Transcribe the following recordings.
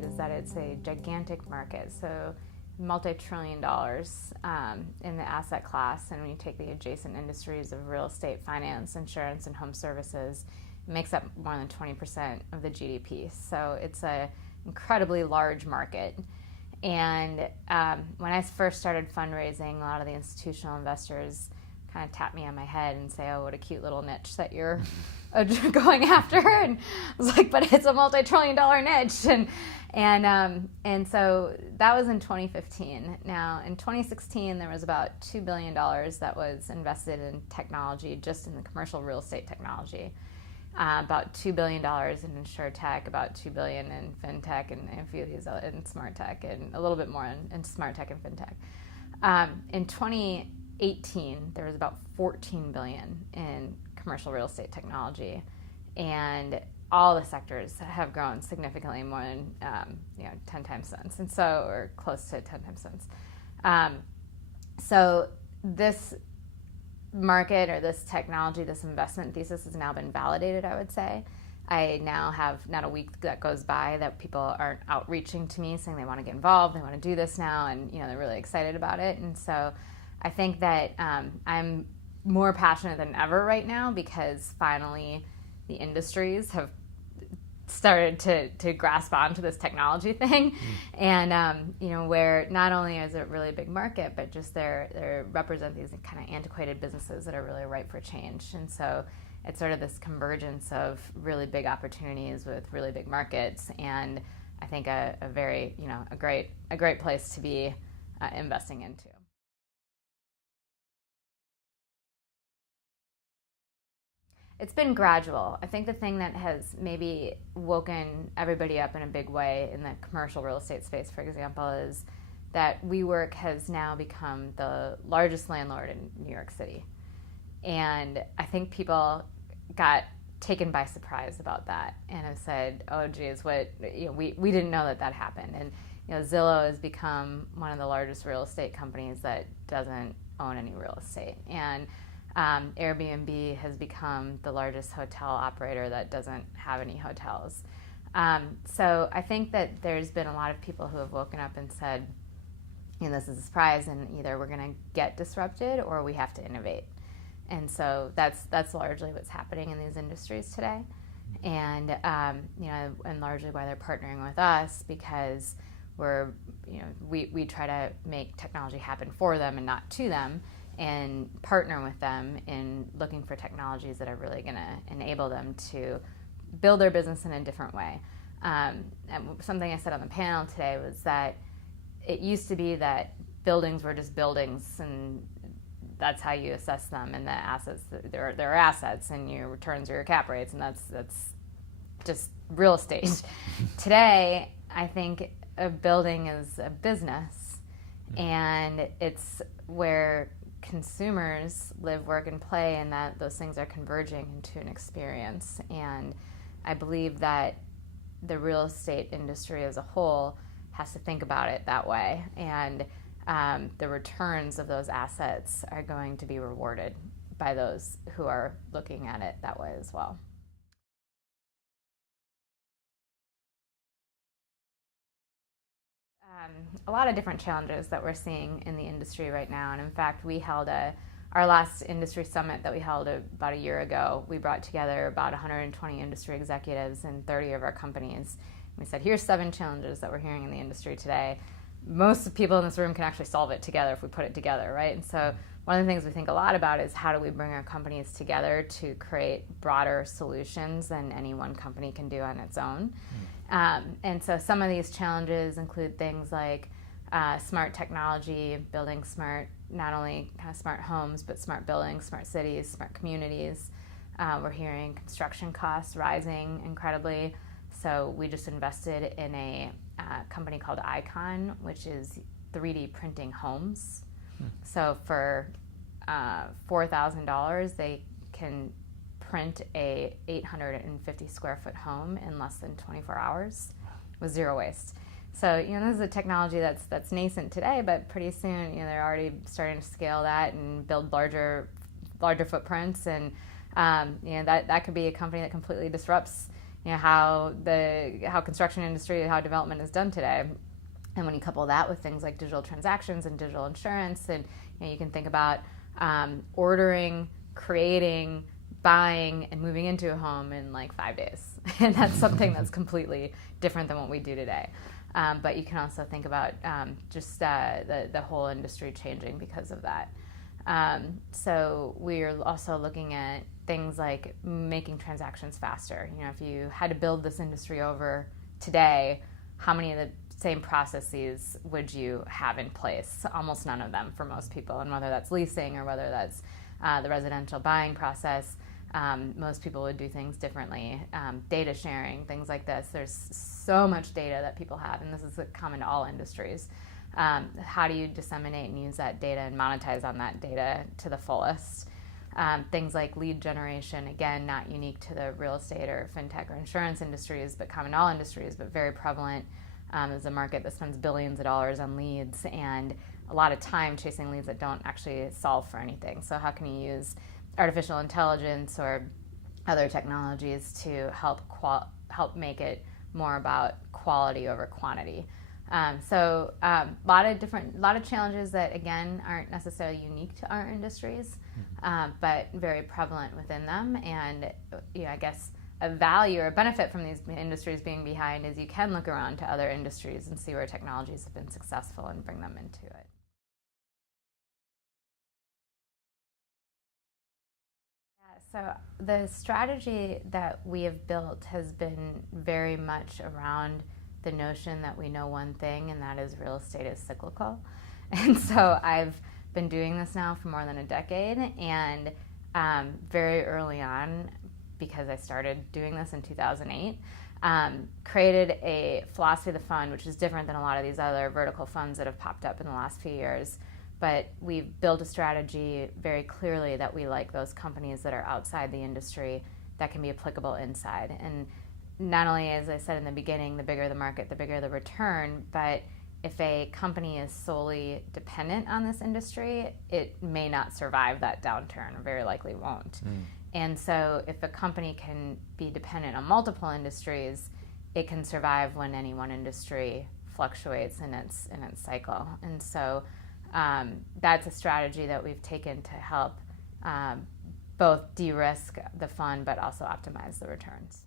estimate is that it's a gigantic market, so multi-trillion dollars in the asset class. And when you take the adjacent industries of real estate, finance, insurance, and home services, it makes up more than 20% of the GDP. So it's an incredibly large market. And when I first started fundraising, a lot of the institutional investors kind of tap me on my head and say, oh, what a cute little niche that you're going after. And I was like, but it's a multi-trillion-dollar niche. And so that was in 2015. Now, in 2016, there was about $2 billion that was invested in technology, just in the commercial real estate technology. About $2 billion in insurtech, about $2 billion in fintech, and a few of these in smart tech, and a little bit more in smart tech and fintech. In 2018, there was about $14 billion in commercial real estate technology, and all the sectors have grown significantly more than 10 times since, and so, or close to 10 times since. So this market, or this technology, this investment thesis has now been validated, I would say. I now have not a week that goes by that people aren't outreaching to me saying they want to get involved, they want to do this now, and they're really excited about it. And so I think that I'm more passionate than ever right now, because finally the industries have started to grasp onto this technology thing. And where not only is it really a big market, but just they represent these kind of antiquated businesses that are really ripe for change. And so it's sort of this convergence of really big opportunities with really big markets, and I think a very a great place to be investing into. It's been gradual. I think the thing that has maybe woken everybody up in a big way in the commercial real estate space, for example, is that WeWork has now become the largest landlord in New York City. And I think people got taken by surprise about that and have said, oh geez, we didn't know that happened. And Zillow has become one of the largest real estate companies that doesn't own any real estate. And Airbnb has become the largest hotel operator that doesn't have any hotels. So I think that there's been a lot of people who have woken up and said, this is a surprise, and either we're going to get disrupted or we have to innovate. And so that's largely what's happening in these industries today. And and largely why they're partnering with us, because we try to make technology happen for them and not to them, and partner with them in looking for technologies that are really going to enable them to build their business in a different way. And something I said on the panel today was that it used to be that buildings were just buildings, and that's how you assess them, and the assets, they're assets, and your returns are your cap rates, and that's just real estate. Today, I think a building is a business, and it's where consumers live, work, and play, and that those things are converging into an experience. And I believe that the real estate industry as a whole has to think about it that way, and the returns of those assets are going to be rewarded by those who are looking at it that way as well. A lot of different challenges that we're seeing in the industry right now. And in fact, we held our last industry summit that we held about a year ago. We brought together about 120 industry executives and 30 of our companies. We said, here's 7 challenges that we're hearing in the industry today. Most of the people in this room can actually solve it together if we put it together, right? And so one of the things we think a lot about is how do we bring our companies together to create broader solutions than any one company can do on its own. And so some of these challenges include things like smart technology, building smart, not only kind of smart homes, but smart buildings, smart cities, smart communities. We're hearing construction costs rising incredibly. So we just invested in a company called Icon, which is 3D printing homes. So for $4,000, they can print a 850 square foot home in less than 24 hours with zero waste. So this is a technology that's nascent today, but pretty soon they're already starting to scale that and build larger footprints, and that could be a company that completely disrupts how construction industry, how development is done today. And when you couple that with things like digital transactions and digital insurance, and you can think about ordering, creating, buying, and moving into a home in like 5 days. And that's something that's completely different than what we do today. But you can also think about just the whole industry changing because of that. So we're also looking at things like making transactions faster. If you had to build this industry over today, how many of the same processes would you have in place? Almost none of them for most people. And whether that's leasing or whether that's the residential buying process, most people would do things differently. Data sharing, things like this. There's so much data that people have, and this is common to all industries. How do you disseminate and use that data and monetize on that data to the fullest? Things like lead generation, again, not unique to the real estate or fintech or insurance industries, but common to all industries, but very prevalent. Is a market that spends billions of dollars on leads and a lot of time chasing leads that don't actually solve for anything. So how can you use artificial intelligence or other technologies to help make it more about quality over quantity? So a lot of challenges that again aren't necessarily unique to our industries, but very prevalent within them. And I guess a value or a benefit from these industries being behind is you can look around to other industries and see where technologies have been successful and bring them into it. So the strategy that we have built has been very much around the notion that we know one thing, and that is real estate is cyclical. And so I've been doing this now for more than a decade, and very early on, because I started doing this in 2008, created a philosophy of the fund, which is different than a lot of these other vertical funds that have popped up in the last few years. But we've built a strategy very clearly that we like those companies that are outside the industry that can be applicable inside. And not only, as I said in the beginning, the bigger the market, the bigger the return, but if a company is solely dependent on this industry, it may not survive that downturn, or very likely won't. And so if a company can be dependent on multiple industries, it can survive when any one industry fluctuates in its cycle. And so that's a strategy that we've taken to help both de-risk the fund but also optimize the returns.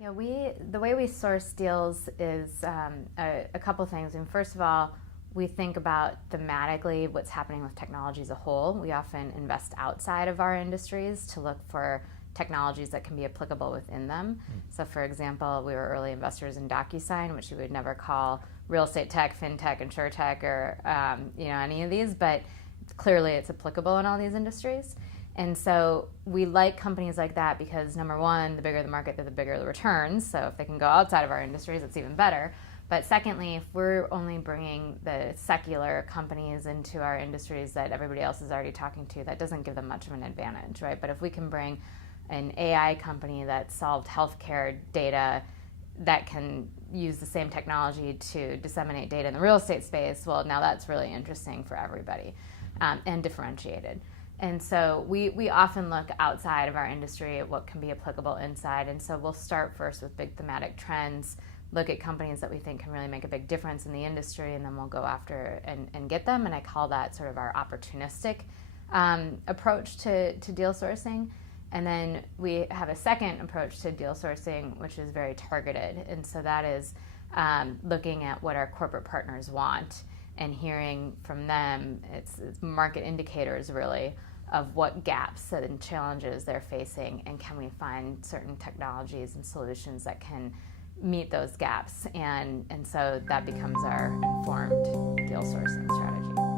The way we source deals is a couple things. And first of all, we think about thematically what's happening with technology as a whole. We often invest outside of our industries to look for technologies that can be applicable within them. So for example, we were early investors in DocuSign, which you would never call real estate tech, fintech, insurtech, or any of these, but clearly it's applicable in all these industries. And so we like companies like that because, number one, the bigger the market, the bigger the returns. So if they can go outside of our industries, it's even better. But secondly, if we're only bringing the secular companies into our industries that everybody else is already talking to, that doesn't give them much of an advantage, right? But if we can bring an AI company that solved healthcare data that can use the same technology to disseminate data in the real estate space, well, now that's really interesting for everybody and differentiated. And so we often look outside of our industry at what can be applicable inside. And so we'll start first with big thematic trends, look at companies that we think can really make a big difference in the industry, and then we'll go after and get them. And I call that sort of our opportunistic approach to deal sourcing. And then we have a second approach to deal sourcing, which is very targeted. And so that is looking at what our corporate partners want and hearing from them. It's market indicators, really, of what gaps and challenges they're facing, and can we find certain technologies and solutions that can meet those gaps. And so that becomes our informed deal sourcing strategy.